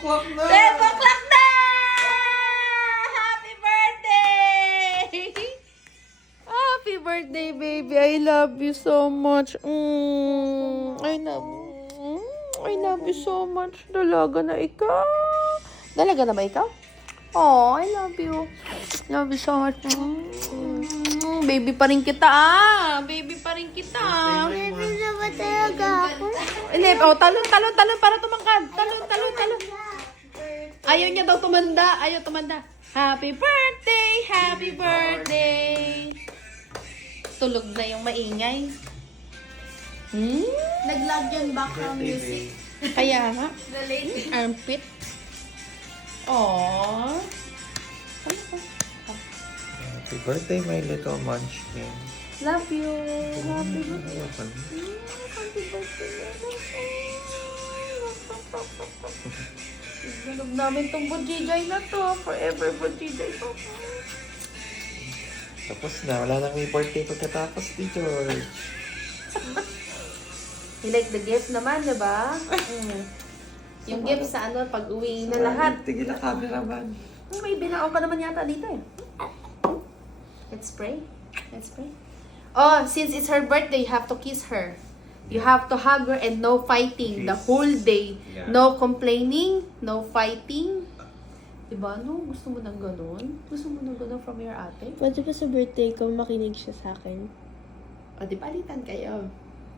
Clock na! 12 o'clock na! Happy birthday! Happy birthday, baby. I love you so much. I love you. I love you so much. Dalaga na ikaw. Dalaga na ba ikaw? Oh, I love you. Love you so much. Baby pa rin kita, Baby pa rin kita. Baby na ba talaga ako? Hindi, talon para tumangkad. Talon. Ayaw niya daw tumanda. Ayaw tumanda. Happy birthday! Happy birthday! Tulog na yung maingay. Nag-lag yung background music. Kaya nga. The lady. Armpit. Aww. Happy birthday, my little munchkin. Love you. Happy birthday. Happy birthday. Ganun namin tong bujijay na to. Forever bujijay to. Tapos na, wala nang may birthday pagkatapos ni George. You like the gift naman, di ba? Yung gift sa pag uwi na lahat. Tigil na cameraman. May binaon pa naman yata dito eh. Let's pray. Oh, since it's her birthday, you have to kiss her. You have to hug her and no fighting the Kiss. whole day. Yeah. No complaining, no fighting. Diba, no? Gusto mo ng ganun? Gusto mo ng ganun from your ate? Pwede ba sa birthday ko makinig siya sa akin? O, di palitan kayo.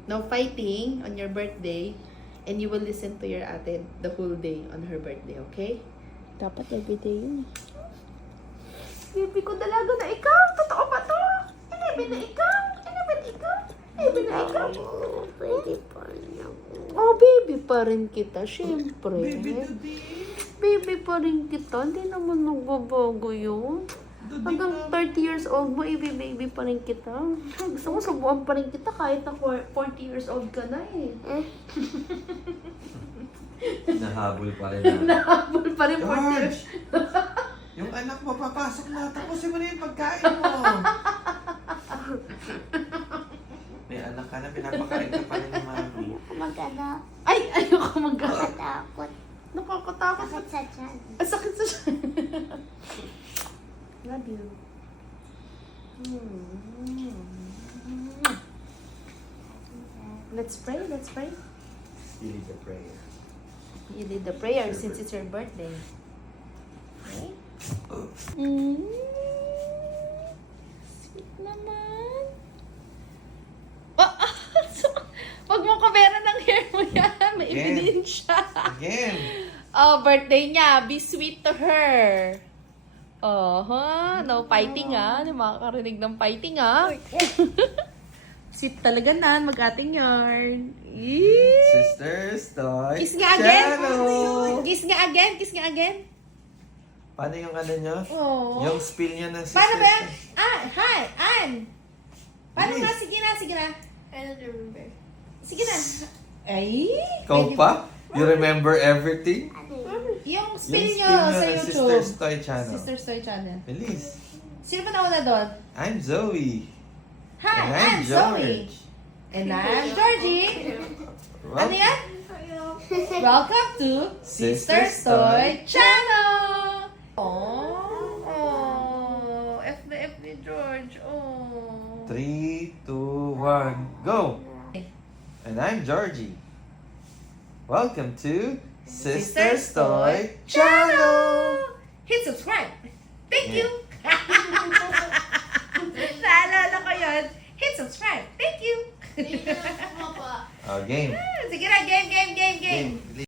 No fighting on your birthday and you will listen to your ate the whole day on her birthday, okay? Dapat everyday yun. Baby ko dalaga na ikaw. Totoo ba to? Eleven na ikaw. Eleven na ikaw. Pwede pa niya. Oh, baby pa rin kita, syempre. Baby pa rin kita. Hindi naman nagbabago yun. Hanggang 30 years old mo, baby pa rin kita. Gusto mo subuan pa rin kita kahit na 40 years old ka na eh. Nahabol pa rin Nahabol pa rin 40 years. Yung anak mo papasok na, tapusin mo na yung pagkain mo. May anak ka na, pinapakain ka pa rin ni mami. Ayoko mag-anak. Ay, ayoko mag-anak. Nakatakot. Nakakatakot. Sakit sa tiyan. Ang sakit sa siya. Love you. Let's pray. You need a prayer. You did the prayer since it's your birthday. Okay? Sweet naman. Wag mo kamera ng hair mo yan. May Again. ebidensya. Again! Oh, birthday niya. Be sweet to her. Oh, no fighting Hindi makakarinig ng fighting Sweet talaga mag-ating yarn. Sisters, toy. Kiss nga again. Channel. Kiss nga again. Paano yung ano nyo? Oh. Yung spill niya ng sisters. Paano ba yan? Hi, Ann. Paano Bilis. nga? Sige na. I don't remember. Sige na. Ay. Ikaw pwede- pa? You remember everything? Yung Yung spill spill nyo nyo sa ng YouTube. Sisters Toy Channel. Sisters Toy Channel. Bilis. Sino ba nauna doon? I'm Zoe. Hi, And I'm Zoe. George. And I'm Georgie. Well, Ano yan? Welcome to Sisters Toy Channel! Oh, F ni George. Oh. 3, 2, 1, go! And I'm Georgie. Welcome to Sisters Toy Channel! Hit subscribe. Thank Yeah. you. Naalala ko yun. Hit subscribe. Thank you. Game. Sige na, game. Game.